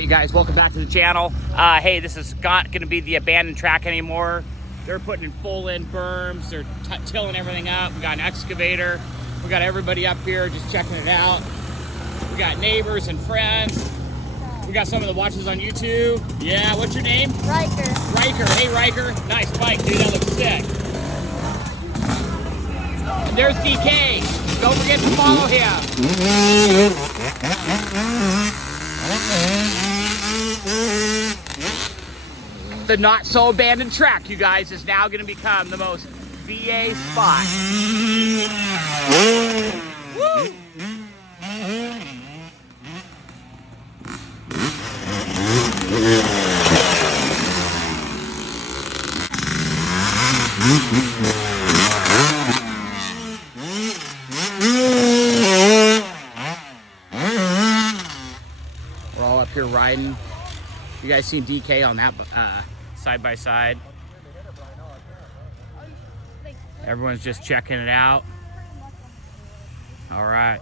right, you guys, welcome back to the channel. Hey, this is not going to be the abandoned track anymore. They're putting in full-in berms. They're tilling everything up. We got an excavator. We got everybody up here just checking it out. We got neighbors and friends. We got some of the watchers on YouTube. Yeah, what's your name? Riker. Riker. Hey, Riker. Nice bike, dude. That looks sick. And there's DK. Don't forget to follow him. The not so abandoned track, you guys, is now going to become the most VA spot. Woo! We're all up here riding. You guys seen DK on that side by side? Everyone's just checking it out. All right.